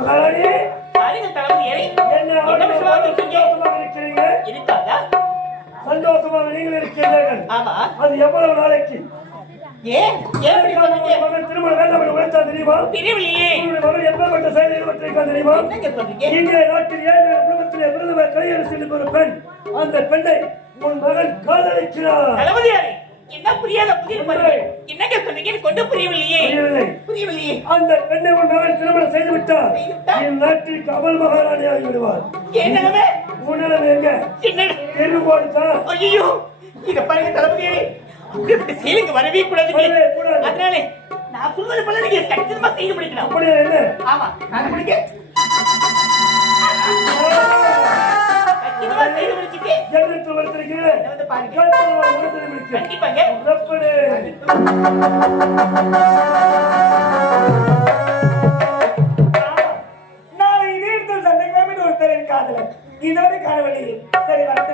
மகாராணி பாருங்கள் தளபதியே, என்ன சந்தோஷமாக இருக்கிறீங்க? இருக்காதா? சந்தோஷமாக நீங்கள் இருக்கிறீர்கள். ஆமா. அது எவ்வளவு நாளைக்கு? ஏன் எப்படி சொன்னீங்க? மகன் திருமணம் வேண்டாம் என்று உழைத்தா தெரியுமா? தெரியவில்லையே. உங்களுடைய மகன் எப்பேற்பட்ட செயல் ஈடுபட்டிருக்கார் தெரியுமா? என்னங்க சொல்றீங்க? இந்திய நாட்டில் 7 குடும்பத்திலே பிரதமர் கலையரசு என்ற ஒரு பெண், அந்த பெண்ணை உன் மகன் காதலிக்கிறார். தளபதியே, என்ன புரியாத புதிர் என்னங்க சொன்னீங்க? கொண்டு புரியவில்லையே. அந்த பெண்ணை உன் மகன் திருமணம் செய்து விட்டார். என் நாட்டிற்கு அவள் மகாராணி ஆகி விடுவார். என்னவே உன்னலம் எங்க? தெருவோடு தான். ஐயோ, இத பாருங்க தளபதியே, இப்படி செயலுக்கு வரவே கூடாது. அதனால நான் சொல்வது போல நீங்க கச்சிதமா செய்து முடிக்கணும். அப்படியே என்ன? ஆமா, நான் முடிங்க. கச்சிதமா செய்து முடிச்சிட்டு ஜன்னத்து வந்திருக்கீங்க. வந்து பாருங்க. கச்சிதமா முடிச்சு முடிச்சு. கண்டிப்பாங்க. ரப்பனே. நாளை நீர்த்தல் சந்தேகமே ஒருத்தரின் காதலன். இதோட காணவழி. சரி, வரட்டும்.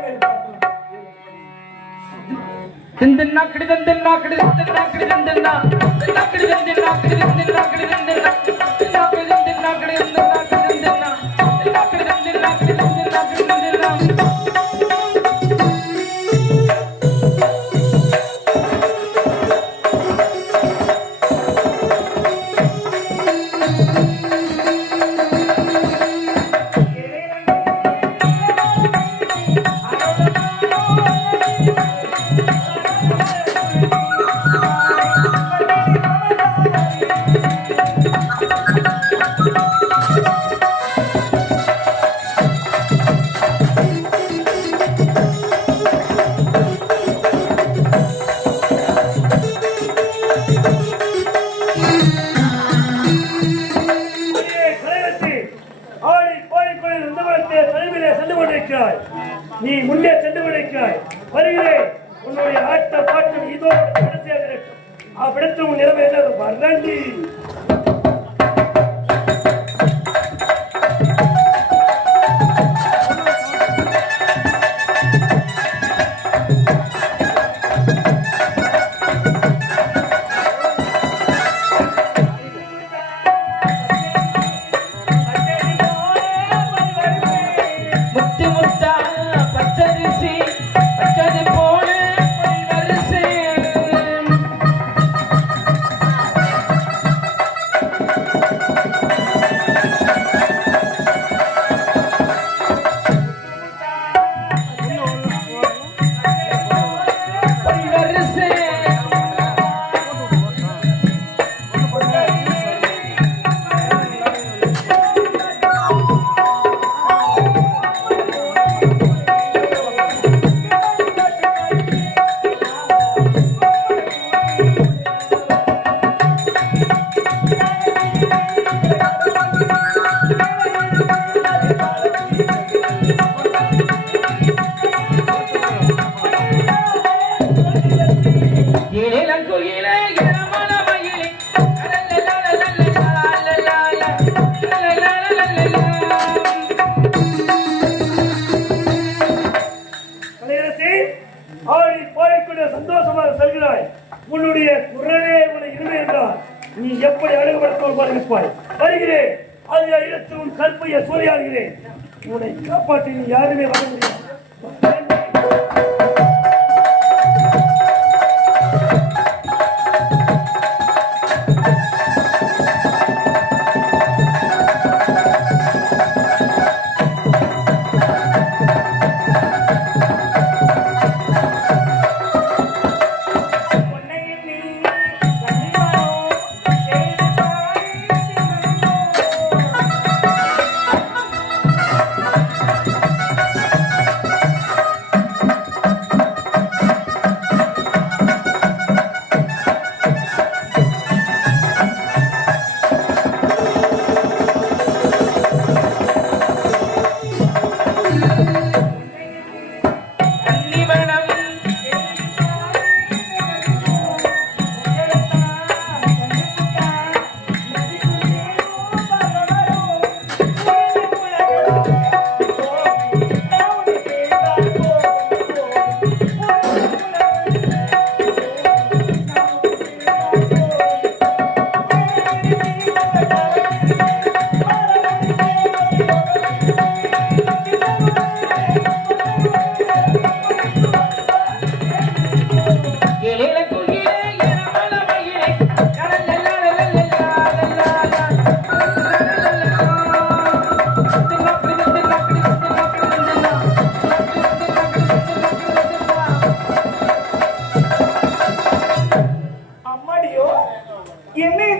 திந்தன்னா கிடிதந்தன்னா கிடிதந்தன்னா கிடிதந்தன்னா திந்தன்னா கிடிதந்தன்னா கிடிதந்தன்னா கிடிதந்தன்னா திந்தன்னா கிடிதந்தன்னா கிடிதந்தன்னா கிடிதந்தன்னா திந்தன்னா கிடிதந்தன்னா கிடிதந்தன்னா கிடிதந்தன்னா நீ முன்னே சென்று கொண்டிருக்கிறாய். வருகிறேன். உன்னுடைய ஆட்ட பாட்டு இதோ கடைசியாக இருக்கும். அவ்விடத்தில் உன் நிலைமை என்ன? வர்ணி சந்தோஷமாக செல்கிறாய். உன்னுடைய குரலே உன்னை இனிமை என்றால் நீ எப்படி அழகுபடுத்தோடு இருப்பாய். வருகிறேன். அது இடத்தில் உன் கற்பையை சூறையாடுகிறேன். உன்னை காப்பாற்றி நீ யாருமே வர முடியாது.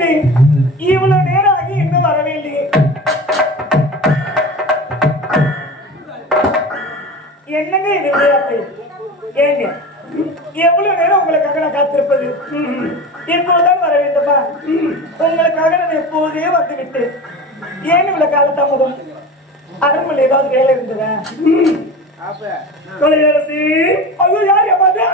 வந்து இவ்வளவு நேரம் ஆகி இன்னும் வரவே இல்லையே. என்னங்க இது விளையாட்டு? ஏங்க எவ்வளவு நேரம் உங்களுக்காக நான் காத்திருப்பது? இப்போதான் வர வேண்டுமா? உங்களுக்காக நான் எப்போதே வந்து விட்டேன். ஏன் இவ்வளவு காலதாமதம்? அரண்மனை ஏதாவது வேலை இருந்ததா? தொலையரசி, ஐயோ யார் ஏமாந்தா?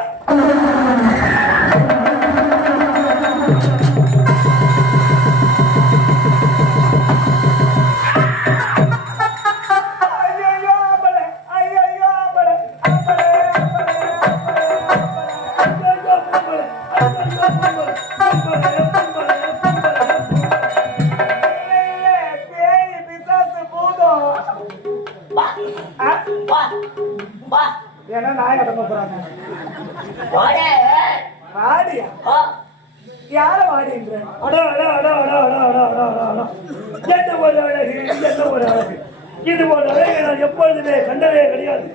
ஏன்னா நாய் கடமை போறாங்க. வாடியா? யார வாடின்ற? அடா அடா அடா அடா அடா அடா அடா அடா அடா. என்ன ஒரு அழகு, என்ன ஒரு அழகு. இது போன்ற அழகை நான் எப்பொழுதுமே கண்டதே கிடையாது.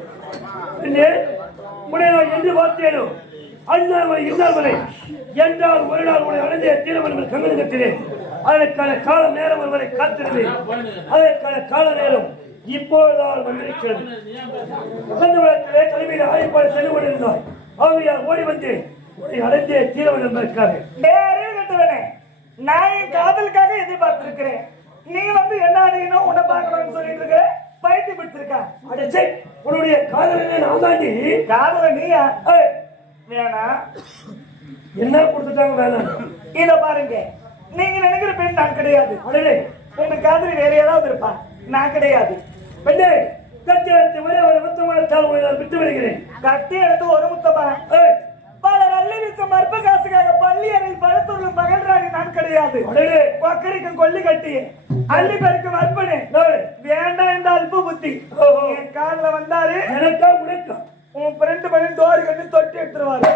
என்னே உன்னை நான் என்று பார்த்தேனோ அண்ணாமலை இன்னாமலை என்றால் ஒரு நாள் உன்னை அடைந்தே தீரவன் கங்கணம் கட்டினேன். அதற்கான காலம் நேரம் ஒருவரை காத்திருந்தேன். அதற்கான கால நேரம் இப்பொழுதால் வந்திருக்கிறது. சொந்தத்திலே தலைமையில் ஆய்ப்பாடு சென்று கொண்டிருந்தாய். ஆகையால் ஓடி வந்து உன்னை அடைந்தே தீரவன் என்பதற்காக நான் என் காதலுக்காக எதிர்பார்த்திருக்கிறேன். நீ வந்து என்ன அடையணும் உன்னை பார்க்கணும்னு சொல்லிட்டு இருக்க. பயிற்சி பிடிச்சிருக்கா? அடைச்சே உன்னுடைய காதலனே நான் தாண்டி. காதல நீயா? வேணா என்ன கொடுத்துட்டாங்க வேணாம். இத பாருங்க, நீங்க நினைக்கிற பெண் நான் கிடையாது. அடலே உங்க காதலி வேற ஏதாவது இருப்பா, நான் கிடையாது. பெண்ணே கட்டி எடுத்து ஒரே ஒரு முத்தமானத்தால் உங்களை நான் விட்டு வருகிறேன். கட்டி எடுத்து ஒரு முத்தமா? பல நல்ல விஷயம் மற்ப காசுக்காக பள்ளி அறையில் படுத்துள்ள மகள்ராணி நான் கிடையாது. அடலே கொக்கரிக்கும் கொல்லி கட்டி அள்ளி பெருக்கும் அற்பனே வேண்டாம் இந்த அல்ப புத்தி. என் காதல வந்தாரு எனக்கா உனக்கா? உன் ஃப்ரெண்டு பண்ணி டோரி கட்டி தொட்டி எடுத்துருவாரு.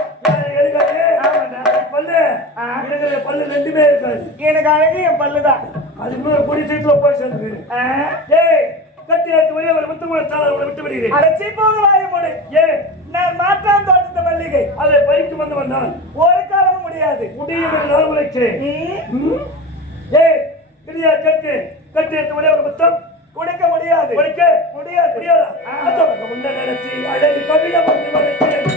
பல்லு பல்லு ரெண்டுமே இருக்காது. எனக்கு அழகு என் பல்லுதான். அது இன்னொரு பொடி சீட்டுல போய் சேர்ந்து கட்டி எடுத்து ஒரே ஒரு முத்தமானத்தால் உங்களை விட்டு வருகிறேன். அடைச்சி போக வாய போடு. நான் மாற்றான் தோட்டத்தை மல்லிகை அதை பறித்து வந்து வந்தான் ஒரு காலமும் முடியாது. முடியும் என்று நான் உழைக்கிறேன். கிடையா கட்டு கட்டி எடுத்து ஒரே ஒரு முத்தம் உடைக்க முடியாது. உடைக்க முடியாது. முடியாதா? முன்ன நினைச்சு அழகு கவிதை பண்ணி வளர்க்கிறேன்.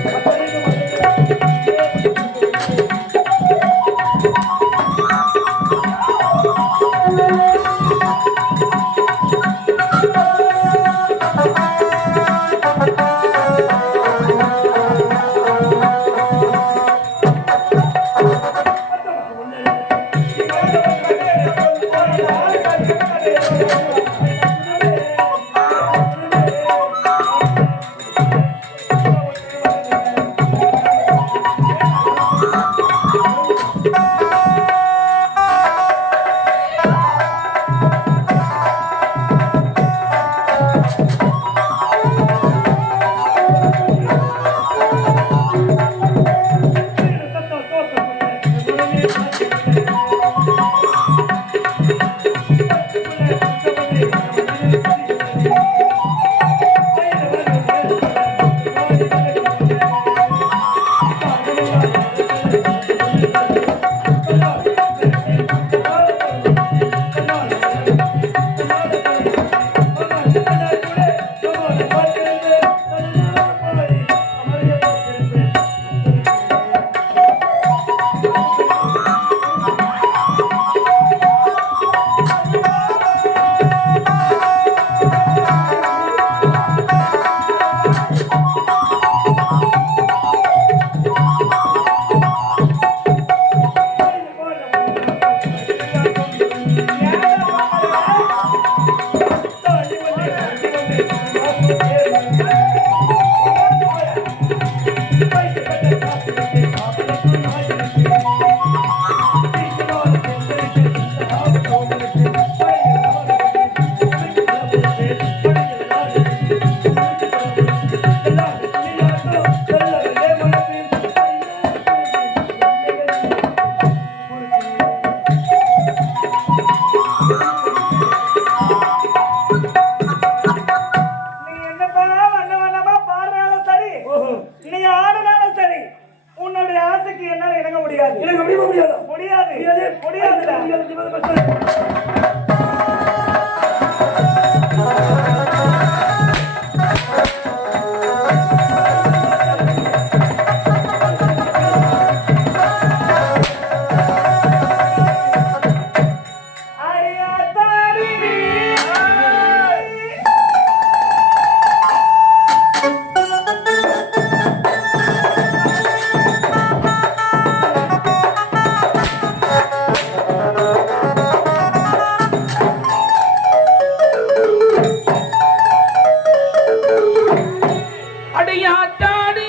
அடியாத்தாடி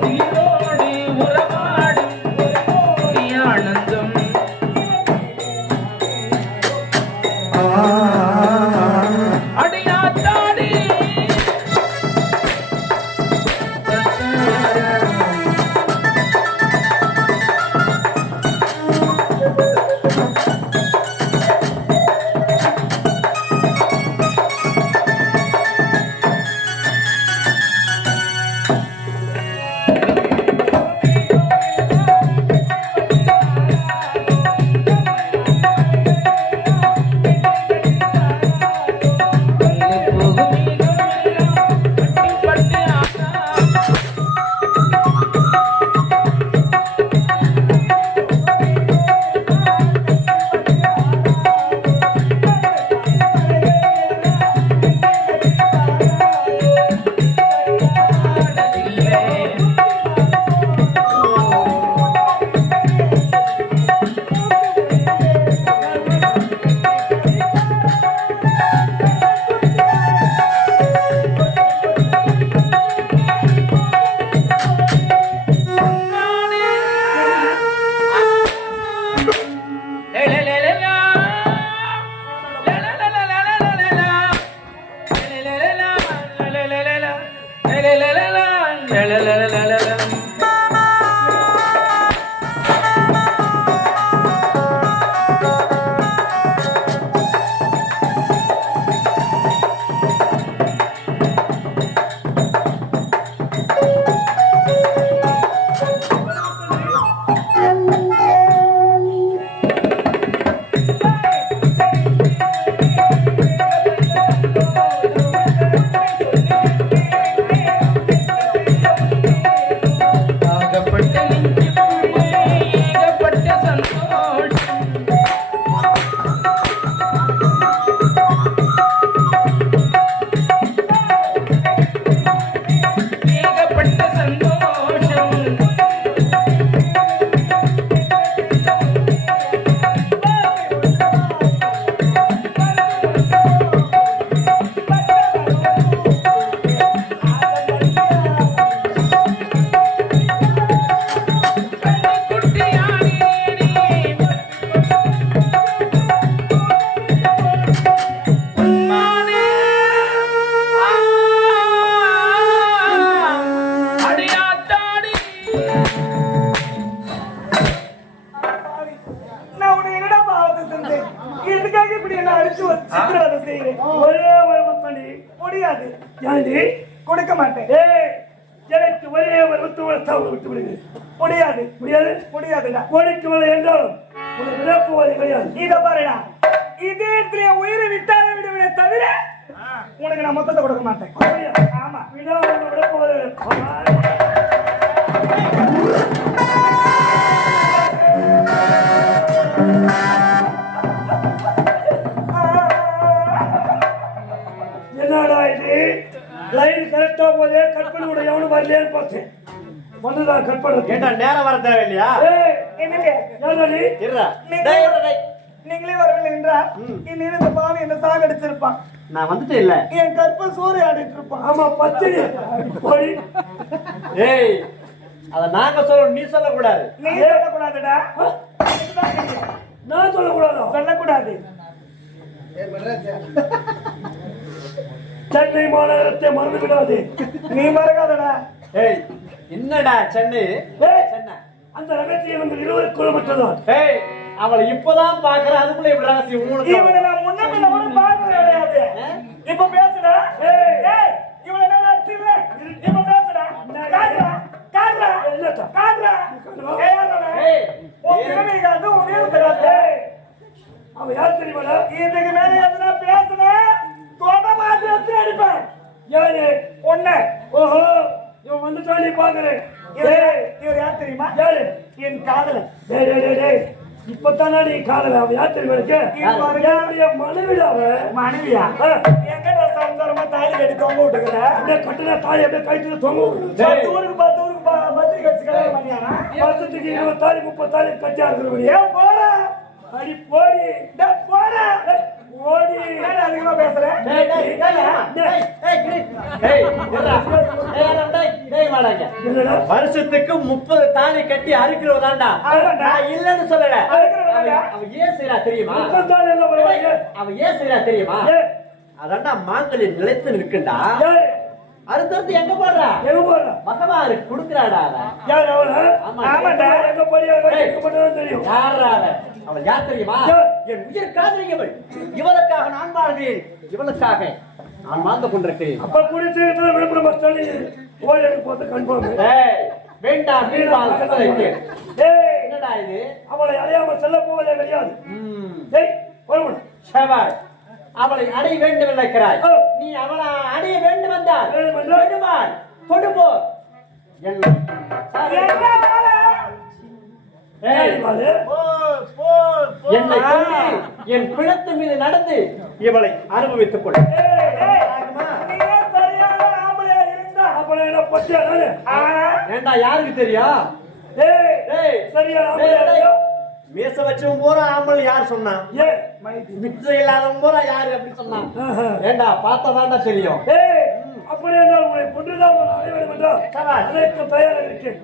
உயிரோடு உறவாடும் ஒரு ஆனந்தம் அடியாத்தாடி ஒரே ஒரு முத்தடி முடியாது. ஏண்டி கொடுக்க மாட்டேன். ஏய், எனக்கு ஒரே ஒரு முத்தம் விட்டு விடுங்க. முடியாது. முடியாது முடியாதுடா. கொடுக்கவில்லை என்றாலும் உனக்கு விடப்போவது கிடையாது. இத பாருடா, இதே இடத்துல உயிரை விட்டாலே விடுவிட தவிர உனக்கு நான் மொத்தத்தை கொடுக்க மாட்டேன். அப்படியா? ஆமா. விடாமல் விடப்போவது என்னடா இது? லைன் கரெக்டா போதே கட் பண்ணி விட எவனும் வரலையேன்னு பார்த்தேன். வந்துதான் கட் பண்ண கேட்டா நேரம் வர தேவையில்லையா? என்னங்க யாரடி? இருடா. நீங்க- டேய், இருடா, டேய். நீங்களே வரவில்லை என்றால் இன்னும் இந்த பாவி என்ன சாகடிச்சிருப்பான். நான் வந்துட்டே இல்ல. என் கற்ப சூரிய ஆடிட்டு இருப்பான். ஆமா பச்சடி போய் ஏய், அத நாங்க சொல்லணும், நீ சொல்லக்கூடாது. நீ சொல்லக்கூடாதுடா. எனக்குதான் தெரியும். நான் சொல்லக்கூடாதா? சொல்லக்கூடாது. சென்னை மாநகரத்தை மறந்து விடாது. நீ மறக்காதடா. ஏய், என்னடா சென்னை? ஏய், சென்னை. அந்த ரகசியம் வந்து இருவருக்குள்ள மட்டும்தான். ஏய், அவளை இப்பதான் பாக்குறேன், அதுக்குள்ள இப்படி ரகசியம் உங்களுக்கு? இவனை நான் முன்ன பின்ன கூட சொன்னா நீ காதல அவன் யார் தெரியுமா எனக்கு? என்னுடைய மனைவிடா அவன். மனைவியா எங்க நான் சம்சாரமா தாலி கட்டி தொங்க விட்டுக்கிற அப்படியே கட்டின தாலி அப்படியே கைத்துல தொங்க விடுறது. 10 ஊருக்கு பத்திரிக்கை வச்சு கல்யாணம் பண்ணியானா வருஷத்துக்கு 20 தாலி 30 தாலி கட்டியா இருக்கிறவங்க ஏன் போற அடி போடி போற ஓடி அதிகமா பேசுறேன் என்னடா வருஷத்துக்கு 30 தாலி கட்டி அறுக்கிறதாண்டா நான் இல்லன்னு சொல்லல. அவன் ஏன் செய்யறா தெரியுமா? 30 தாலி எல்லாம் வருவாங்க. அவன் ஏன் செய்யறா தெரியுமா? அதாண்டா மாங்கல்யம் நிலைத்து நிற்குண்டா. ஏய், அறுத்தறது எங்க போடுறா? எங்க போற? மகமாரு குடுக்குறாடா அவன். யார் அவன? ஆமாடா. எங்க போறியா எங்க போறன்னு தெரியும். யாரா அவன்? அவன் யார் தெரியுமா? என் உயிர் காதலியவள். இவளுக்காக நான் வாழ்வேன். இவளுக்காக நான் வாழ்ந்து கொண்டிருக்கிறேன். அப்ப கூடிய சீக்கிரத்துல விழுப்புரம் பஸ் ஸ்டாண்டில் ஓடி எடுத்து போட்டு கன்ஃபார்ம். வேண்டாம் ஏய், என்னடா இது? அவளை அடையாம செல்ல போவதே கிடையாது. ஏய், வரணும். ஷபாஷ். அவளை அடைய வேண்டும் நினைக்கிறாய். நீ அவளை அடைய வேண்டும் என்றால் தொடுபோர் என்னை கொண்டு என் பிணத்து மீது நடந்து இவளை அனுபவித்துக் கொள். ஏண்டா யாருக்கு தெரியும்? மீச வச்சவன் போறா ஆம்பளை யார் சொன்னா? மிச்ச இல்லாதவன் போறா யாரு அப்படி சொன்னான்? ஏண்டா பார்த்ததாண்டா தெரியும். அப்படி என்றால் உங்களை கொன்றுதான் அடைவேன் என்றால் அதற்கு தயாராக இருக்கேன்.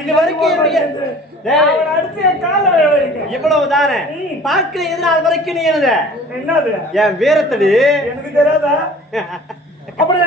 இது வரைக்கும் இவ்வளவு தானே பார்க்கிற எதிரால் வரைக்கும் நீ என்னது என் வீரத்தடி எனக்கு தெரியாதா? அப்படி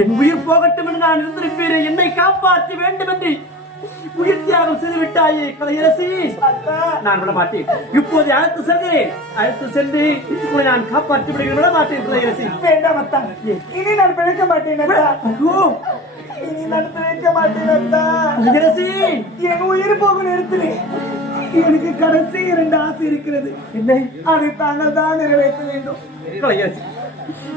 என் உயிர் போகட்டும் என்று நான் இருந்திருப்பேன். என்னை காப்பாற்ற வேண்டும் என்று உயிர் தியாகம் செய்து விட்டாயே கலையரசி. நான் விட மாட்டேன். இப்போது அழைத்து செல்கிறேன். அழைத்து சென்று உன்னை நான் காப்பாற்றி விட மாட்டேன் கலையரசி. வேண்டாம் அத்தா, இனி நான் பிழைக்க மாட்டேன் அத்தா. இனி நான் பிழைக்க மாட்டேன் அத்தா. கலையரசி, என் உயிர் போகும் நேரத்திலே எனக்கு கடைசி 2 ஆசை இருக்கிறது. என்ன? அதை தாங்கள் தான் நிறைவேற்ற வேண்டும். கலையரசி,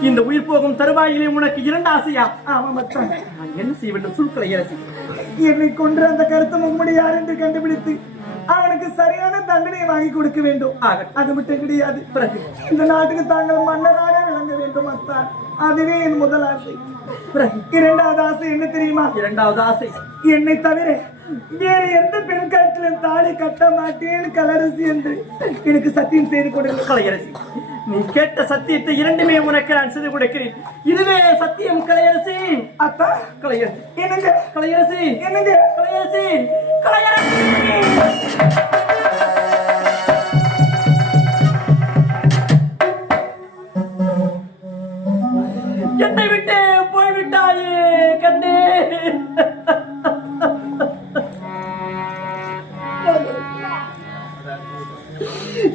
இந்த உயிர் போகும் தருவாயிலே உனக்கு 2 ஆசையா? ஆமா மச்சான், நான் என்ன செய்ய வேண்டும் சொல் கலையரசி. என்னை கொன்ற அந்த கருத்து முகமுடி யார் என்று கண்டுபிடித்து அவனுக்கு சரியான தண்டனை வாங்கி கொடுக்க வேண்டும். அது மட்டும் கிடையாது, இந்த நாட்டுக்கு தாங்கள் மன்னராக விளங்க வேண்டும் அத்தான். அதுவே என் முதல் ஆசை. 2வது ஆசை என்ன தெரியுமா? 2வது ஆசை என்னை தவிர வேற எந்த பெண் கழுத்திலும் தாலி கட்ட மாட்டேன் கலரசி என்று எனக்கு சத்தியம் செய்து கொடுங்க கலையரசி. நீ கேட்ட சத்தியத்தை 2மே உனக்கு நான் செய்து கொடுக்கிறேன். இதுவே சத்தியம் கலையரசி. அத்தா, கலையரசி என்னங்க கலையரசி என்னங்க கலையரசி கலையரசி என்னை விட்டு போய்விட்டாயே கண்ணே.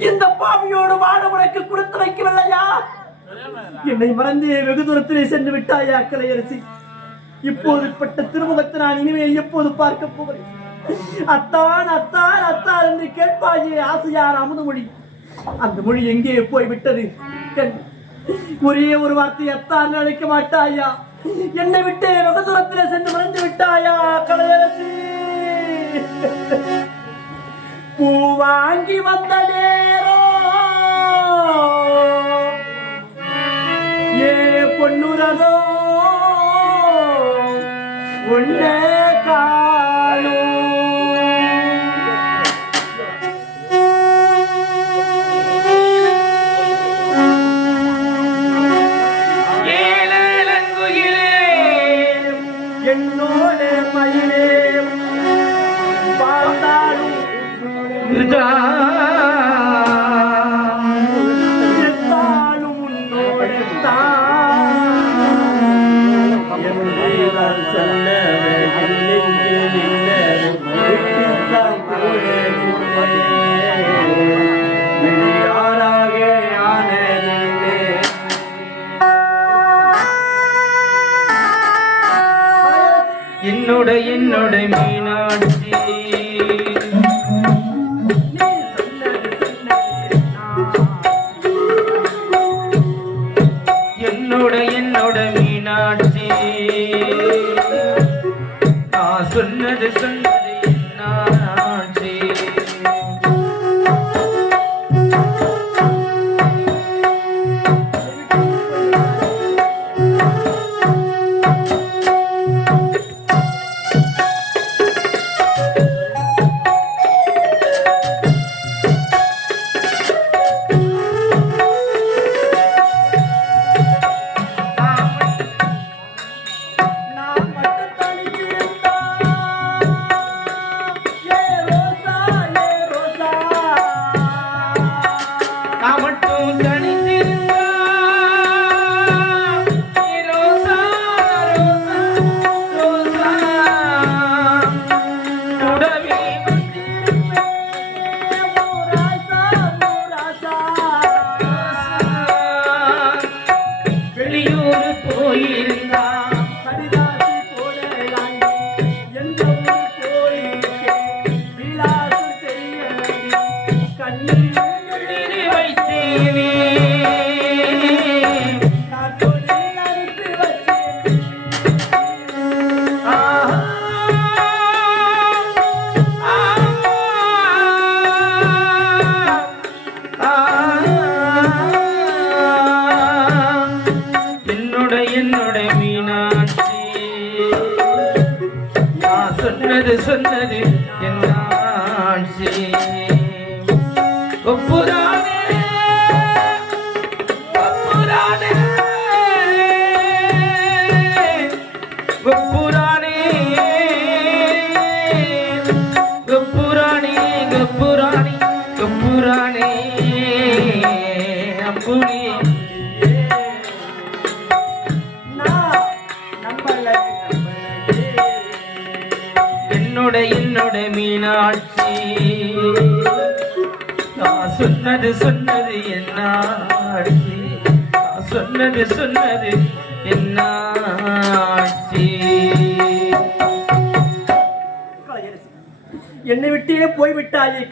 இந்த பாவியோடு வாழ உனக்கு கொடுத்து வைக்கவில்லையா? என்னை மறந்து வெகு தூரத்திலே சென்று விட்டாயா கலையரசி. இப்போதுப்பட்ட திருமுகத்தை நான் இனிமேல் எப்போது பார்க்க போகிறேன்? அத்தான் அத்தான் அத்தான் என்று கேட்பாயே ஆசையார் அமுதமொழி. அந்த மொழி எங்கே போய்விட்டது? ஒரே ஒரு வார்த்தை அத்தான் அழைக்க மாட்டாயா? என்னை விட்டு வெகு தூரத்திலே சென்று மறந்து விட்டாயா கலையரசி? பூ வாங்கி வந்த நேரோ ஏ பொன்னுரதோ உன்னே காலோ. என்னோட மயிலே வாழ்ந்தாலும் செத்தாலும் உன்னோட தான். என்னாட்சி ஒப்புரானே ஒப்புரானே ஒப்புரானே ஒப்புரானே ஒப்புரானே ஒப்புரானே அப்புனி என்னோட மீனாட்சி நான் சொன்னது என்னாட்சி நான் சொன்னது என்னாட்சி என்னை விட்டே போய்விட்டாயே